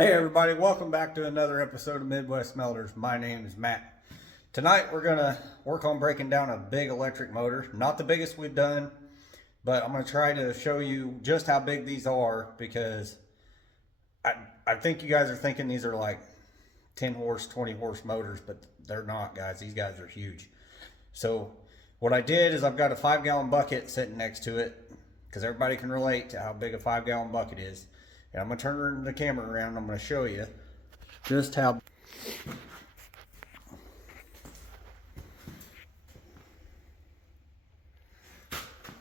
Hey everybody, welcome back to another episode of Midwest Melters. My name is Matt. Tonight we're gonna work on breaking down a big electric motor. Not the biggest we've done, but I'm gonna try to show you just how big these are because I think you guys are thinking these are like 10 horse, 20 horse motors, but they're not, guys. These guys are huge. So what I did is I've got a 5-gallon bucket sitting next to it because everybody can relate to how big a 5-gallon bucket is. And I'm going to turn the camera around and I'm going to show you just how.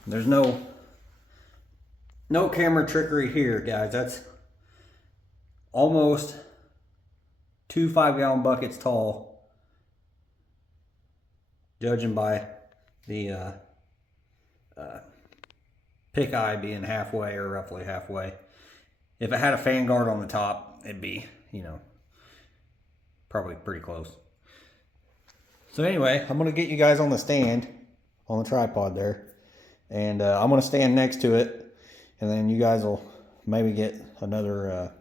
There's no camera trickery here, guys. That's almost 2 5-gallon buckets tall, judging by the pick eye being halfway or roughly halfway. If it had a fan guard on the top, it'd be, probably pretty close. So anyway, I'm going to get you guys on the stand, on the tripod there. And I'm going to stand next to it. And then you guys will maybe get another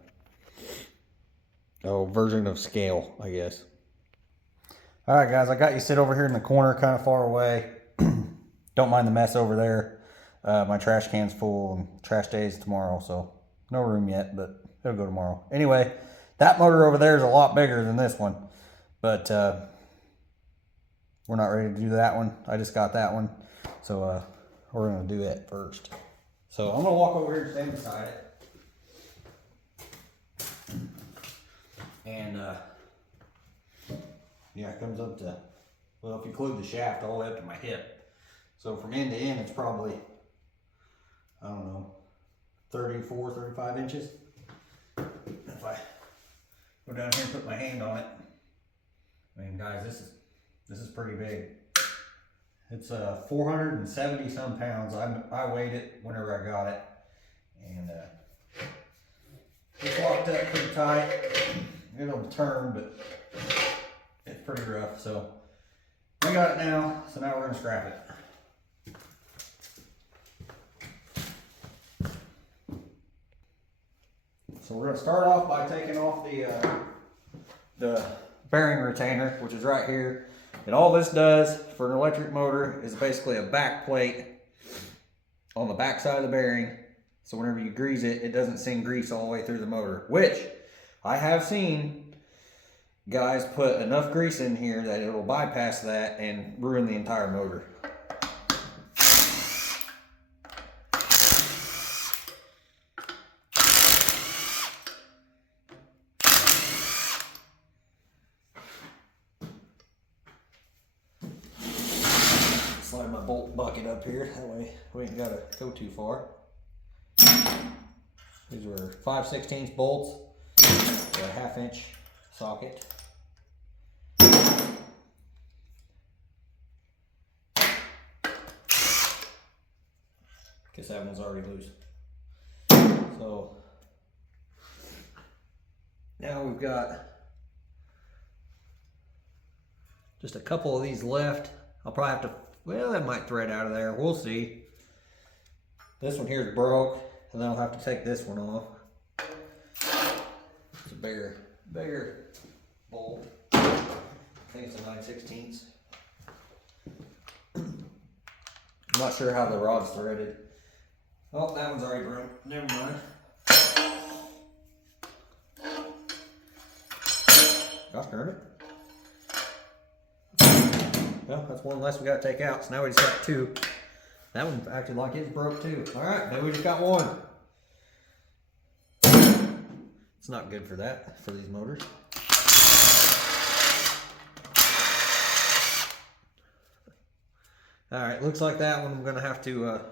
version of scale, I guess. Alright guys, I got you sit over here in the corner kind of far away. Don't mind the mess over there. My trash can's full and trash day is tomorrow, so no room yet, but it'll go tomorrow. Anyway, that motor over there is a lot bigger than this one, but we're not ready to do that one. I just got that one, so we're gonna do it first. So I'm gonna walk over here and stand beside it, and yeah, it comes up to, well, if you include the shaft, all the way up to my hip. So from end to end, it's probably, I don't know, 34, 35 inches. If I go down here and put my hand on it, I mean, guys, this is pretty big. It's 470 some pounds. I weighed it whenever I got it, and it's locked up pretty tight. It'll turn, but it's pretty rough. So we got it now. So now we're gonna scrap it. So we're going to start off by taking off the bearing retainer, which is right here. And all this does for an electric motor is basically a back plate on the back side of the bearing. So whenever you grease it, it doesn't send grease all the way through the motor, which I have seen guys put enough grease in here that it will bypass that and ruin the entire motor. Slide my bolt bucket up here, that way we ain't gotta go too far. These were 5/16 bolts with a 1/2 inch socket. Guess that one's already loose. So now we've got just a couple of these left. I'll probably have to, well, that might thread out of there. We'll see. This one here is broke, and then I'll have to take this one off. It's a bigger bolt. I think it's a 9/16. I'm not sure how the rod's threaded. Oh, that one's already broke. Never mind. Gosh darn it. Well, that's one less we got to take out. So now we just got 2. That one acted like it's broke too. All right, now we just got 1. It's not good for that, for these motors. All right, looks like that one I'm gonna have to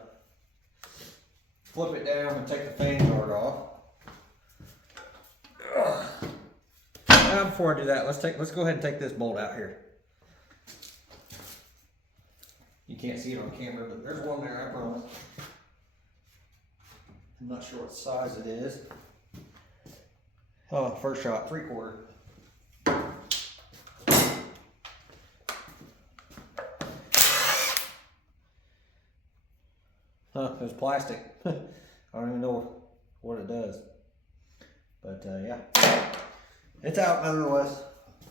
flip it down and take the fan guard off. Now, before I do that, let's go ahead and take this bolt out here. You can't see it on camera, but there's one there, I promise. I'm not sure what size it is. Oh, first shot, 3/4. Huh, it was plastic. I don't even know what it does. But yeah, it's out nonetheless.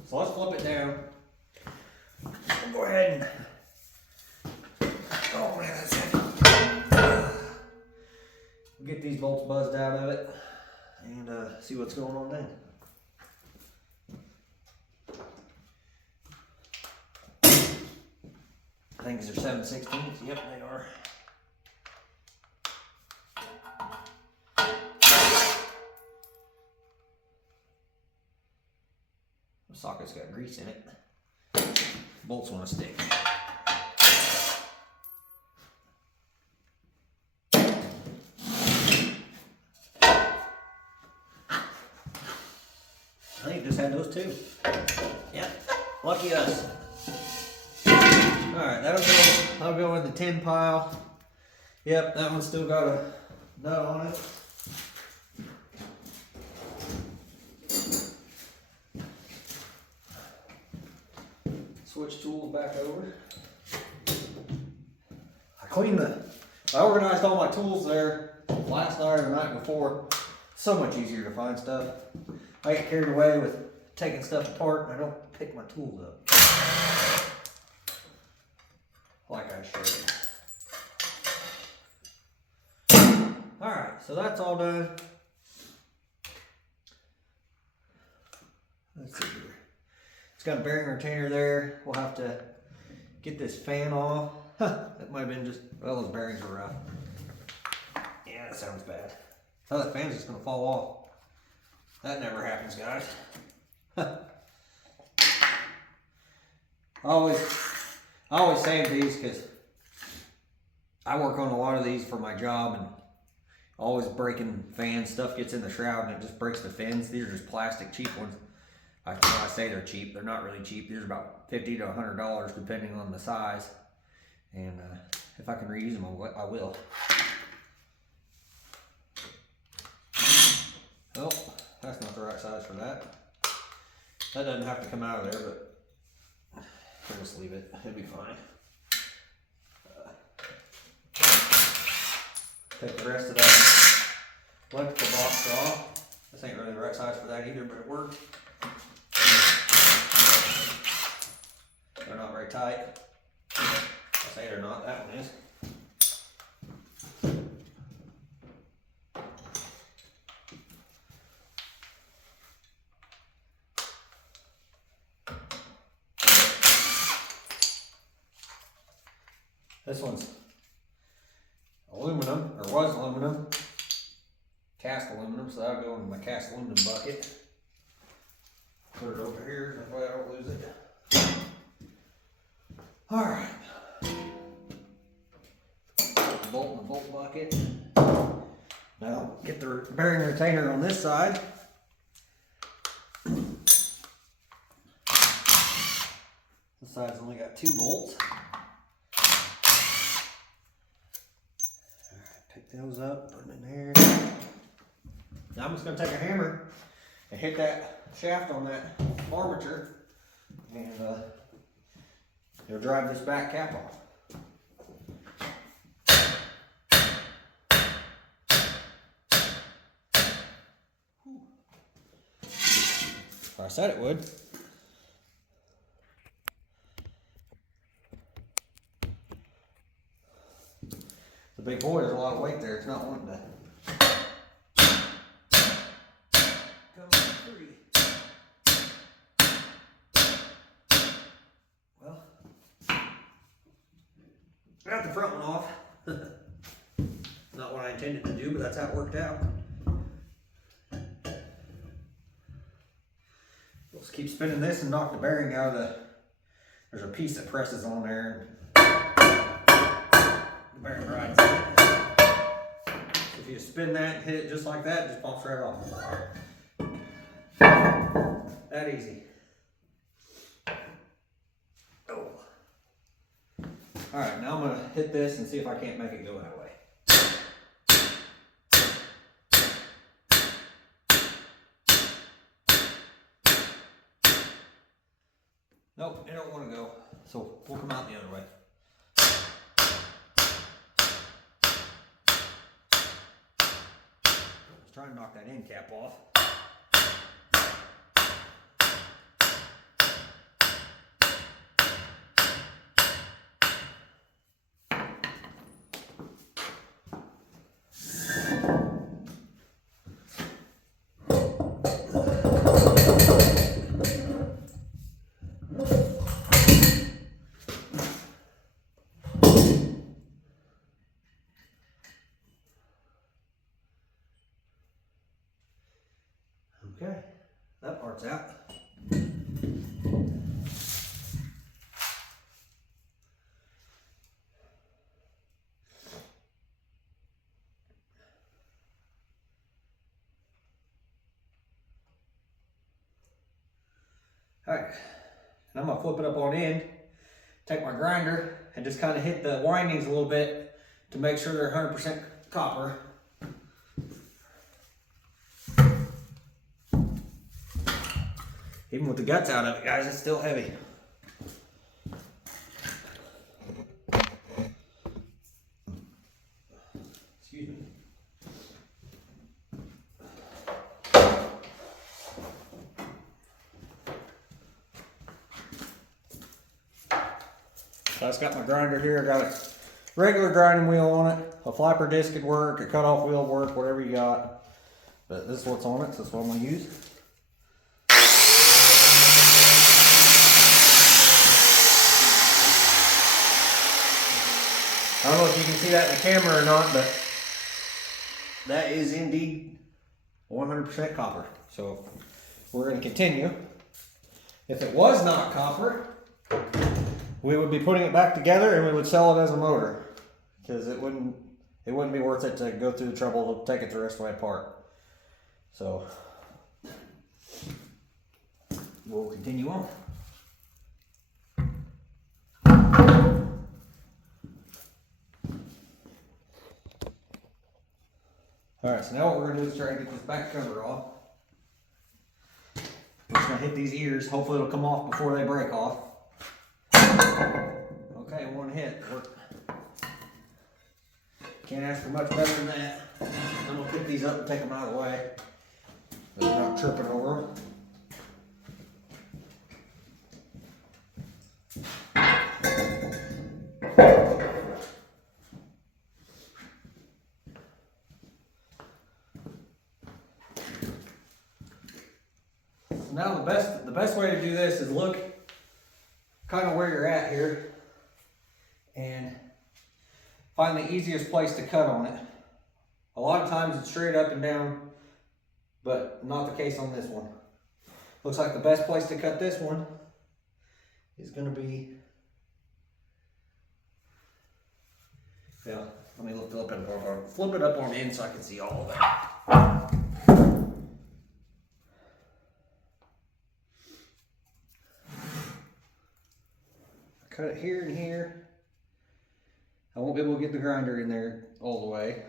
So let's flip it down. We'll go ahead and, oh man, that's heavy. Get these bolts buzzed out of it and see what's going on then. I think these are 7/16. Yep, they are. The socket's got grease in it. Bolts want to stick. I think it just had those two. Yep, lucky us. Alright, I'll go in the tin pile. Yep, that one's still got a nut on it. Switch tools back over. I organized all my tools there last night or the night before. So much easier to find stuff. I get carried away with taking stuff apart and I don't pick my tools up like I should. Alright, so that's all done. Let's see here. It's got a bearing retainer there. We'll have to get this fan off. That might have been just, well, those bearings are rough. Yeah, that sounds bad. Oh, that fan's just gonna fall off. That never happens, guys. I always save these because I work on a lot of these for my job and always breaking fans. Stuff gets in the shroud and it just breaks the fins. These are just plastic cheap ones. I say they're cheap. They're not really cheap. These are about $50 to $100 depending on the size. And if I can reuse them, I will. Oh, that's not the right size for that. That doesn't have to come out of there, but we'll just leave it. It'll be fine. Take the rest of that electrical box off. This ain't really the right size for that either, but it worked. They're not very tight. I say they're not, that one is. This one's aluminum, or was aluminum, cast aluminum, so that'll go in my cast aluminum bucket. Put it over here, that way I don't lose it. Alright. Bolt in the bolt bucket. Now, get the bearing retainer on this side. This side's only got 2 bolts. Pick those up, put them in there. Now I'm just going to take a hammer and hit that shaft on that armature and it'll drive this back cap off. I said it would. The big boy, there's a lot of weight there. It's not wanting to come free. Well, I got the front one off. Not what I intended to do, but that's how it worked out. We'll just keep spinning this and knock the bearing out of the, there's a piece that presses on there. The bearing rides in it. So if you spin that and hit it just like that, it just pops right off. That easy. Oh. Alright, now I'm going to hit this and see if I can't make it go that way. Nope, it don't want to go. So we'll come out the other way. Let's try and knock that end cap off. Okay, that part's out. Alright, and I'm going to flip it up on end, take my grinder, and just kind of hit the windings a little bit to make sure they're 100% copper. Even with the guts out of it, guys, it's still heavy. Excuse me. So I just got my grinder here. I got a regular grinding wheel on it. A flapper disc could work, a cutoff wheel would work, whatever you got. But this is what's on it, so that's what I'm going to use. I don't know if you can see that in the camera or not, but that is indeed 100% copper. So we're going to continue. If it was not copper, we would be putting it back together and we would sell it as a motor, because it wouldn't be worth it to go through the trouble to take it the rest of the way apart. So we'll continue on. Alright, so now what we're going to do is try to get this back cover off. We're just going to hit these ears. Hopefully it'll come off before they break off. Okay, one hit. Can't ask for much better than that. I'm going to pick these up and take them out of the way, so they're not tripping over them. Now the best way to do this is look kind of where you're at here and find the easiest place to cut on it. A lot of times it's straight up and down, but not the case on this one. Looks like the best place to cut this one is going to be, yeah, let me flip it up on the end so I can see all of it. Cut it here and here. I won't be able to get the grinder in there all the way.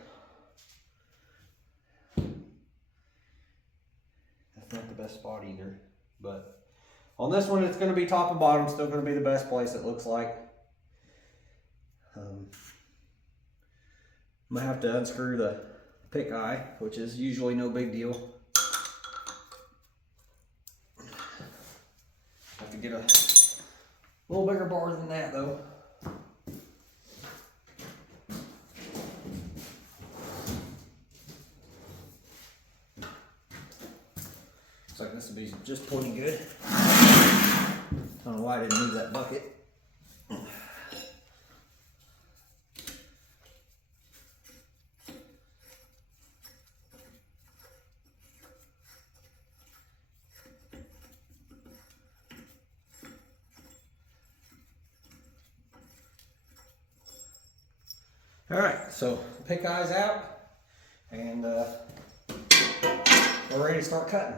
That's not the best spot either. But on this one, it's going to be top and bottom. Still going to be the best place, it looks like. I'm going to have to unscrew the pick eye, which is usually no big deal. Have to get a little bigger bar than that though. Looks like this will be just plenty good. I don't know why I didn't move that bucket. Alright, so pick eyes out, and we're ready to start cutting.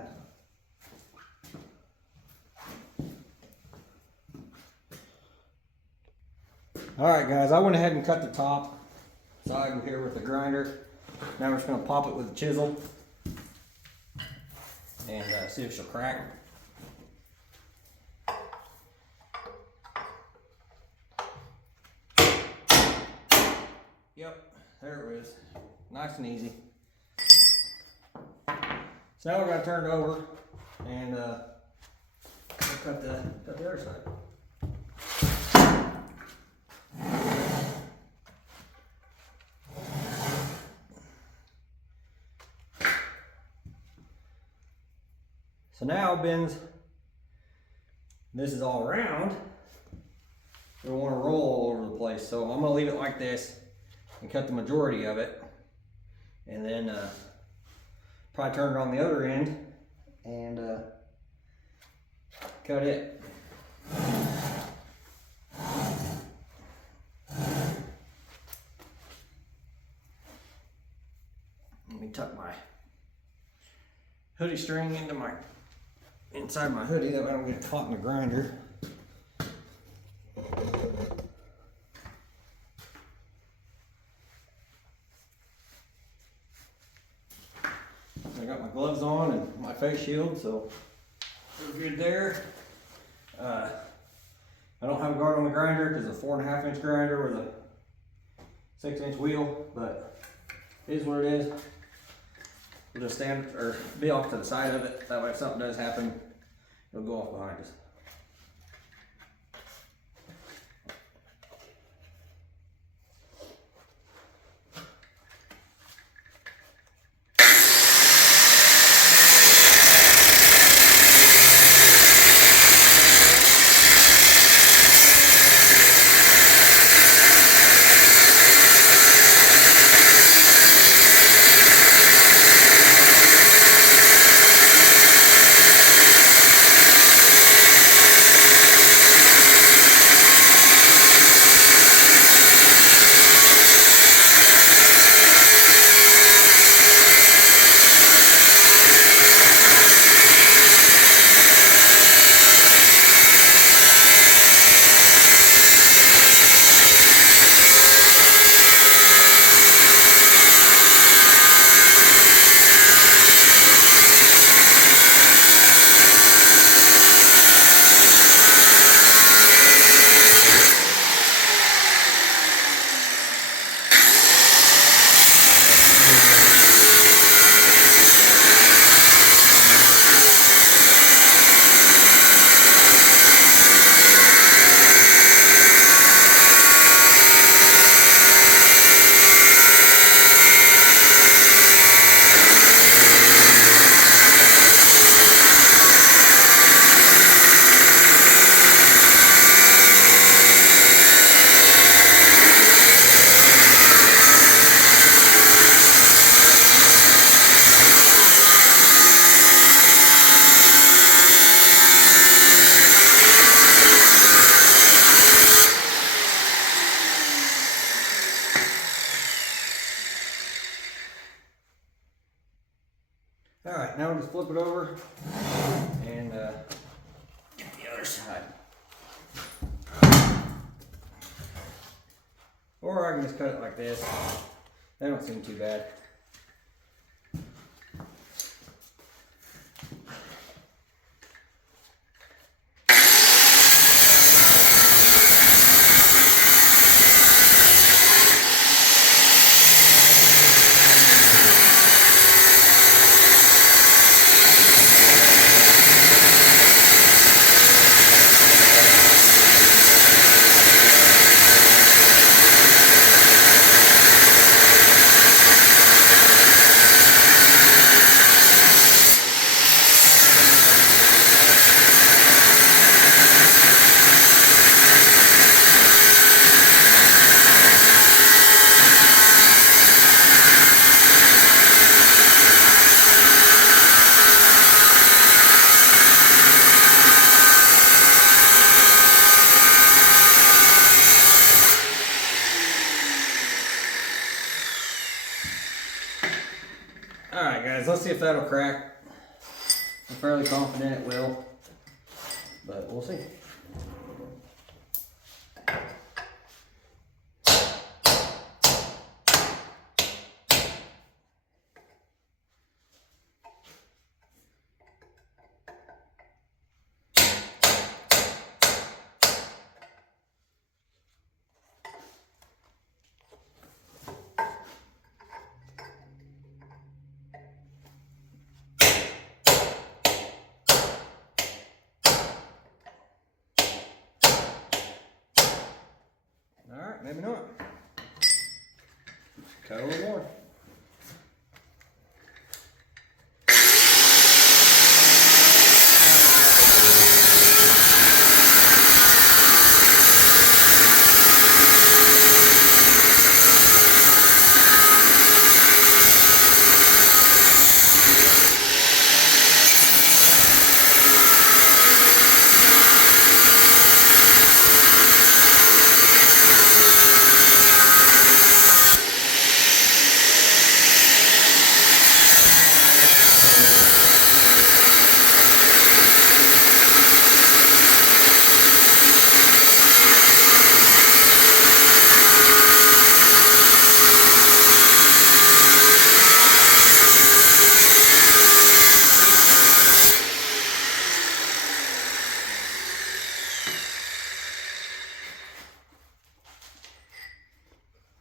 Alright guys, I went ahead and cut the top side here with the grinder. Now we're just going to pop it with a chisel and see if she'll crack. Yep, there it is. Nice and easy. So now we're going to turn it over and cut the other side. So now, bends, this is all around. We want to roll all over the place. So I'm going to leave it like this and cut the majority of it. And then probably turn it on the other end and cut it. Let me tuck my hoodie string into inside my hoodie, that way I don't get caught in the grinder. I got my gloves on and my face shield, so we're good there. I don't have a guard on the grinder because it's a 4.5-inch grinder with a 6-inch wheel, but it is what it is. We'll just stand or be off to the side of it. That way if something does happen, it'll go off behind us. Alright, now we'll just flip it over and get the other side. Or I can just cut it like this. They don't seem too bad. Alright guys, let's see if that'll crack. I'm fairly confident it will, but we'll see. Alright, maybe not. Cut a little more.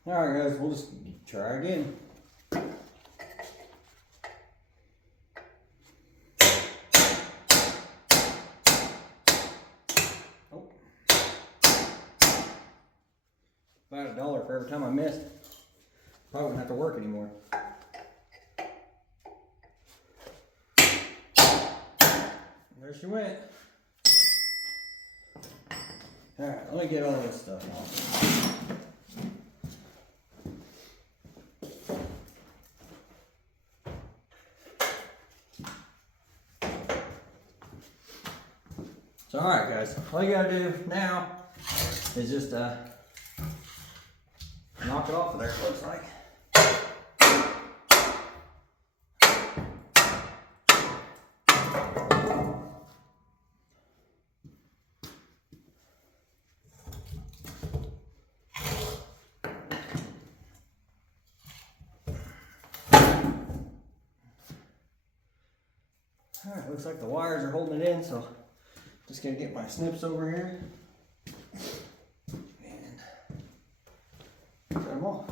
Alright guys, we'll just try again. Oh. About $1 for every time I missed. Probably wouldn't have to work anymore. There she went. Alright, let me get all this stuff off. So alright guys, all you gotta do now is just knock it off of there, it looks like. Alright, looks like the wires are holding it in, so just gonna get my snips over here and cut them off.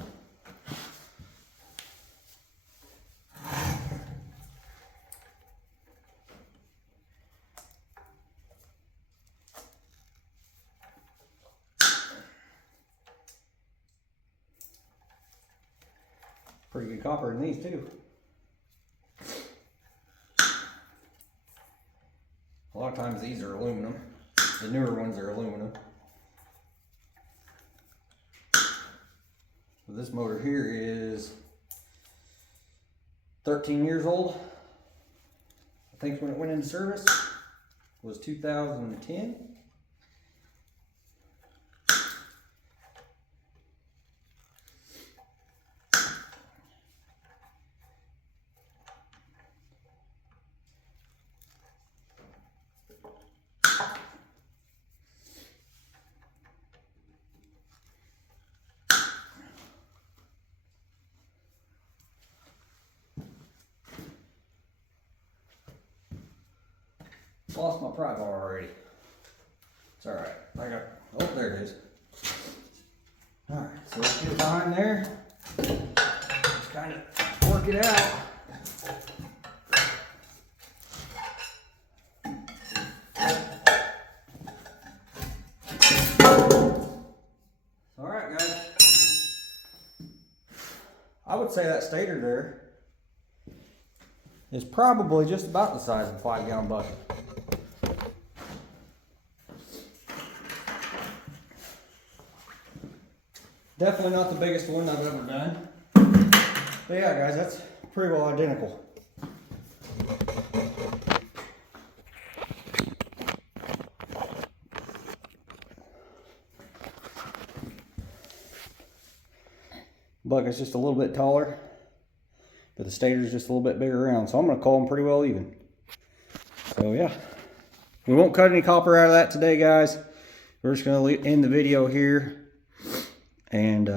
Pretty good copper in these too. A lot of times these are aluminum. The newer ones are aluminum. So this motor here is 13 years old. I think when it went into service was 2010. Lost my pry bar already. It's alright. I got, oh, there it is. Alright, so let's get it behind there. Just kind of work it out. Alright guys. I would say that stator there is probably just about the size of a 5-gallon bucket. Definitely not the biggest one I've ever done. But yeah guys, that's pretty well identical. Bucket's just a little bit taller, but the stator's just a little bit bigger around, so I'm going to call them pretty well even. So yeah, we won't cut any copper out of that today guys. We're just going to end the video here. And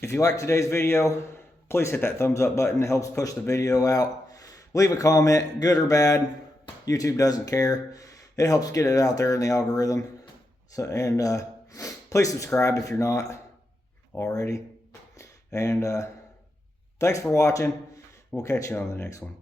if you like today's video, please hit that thumbs up button. It helps push the video out. Leave a comment, good or bad. YouTube doesn't care. It helps get it out there in the algorithm. So, and please subscribe if you're not already. And thanks for watching. We'll catch you on the next one.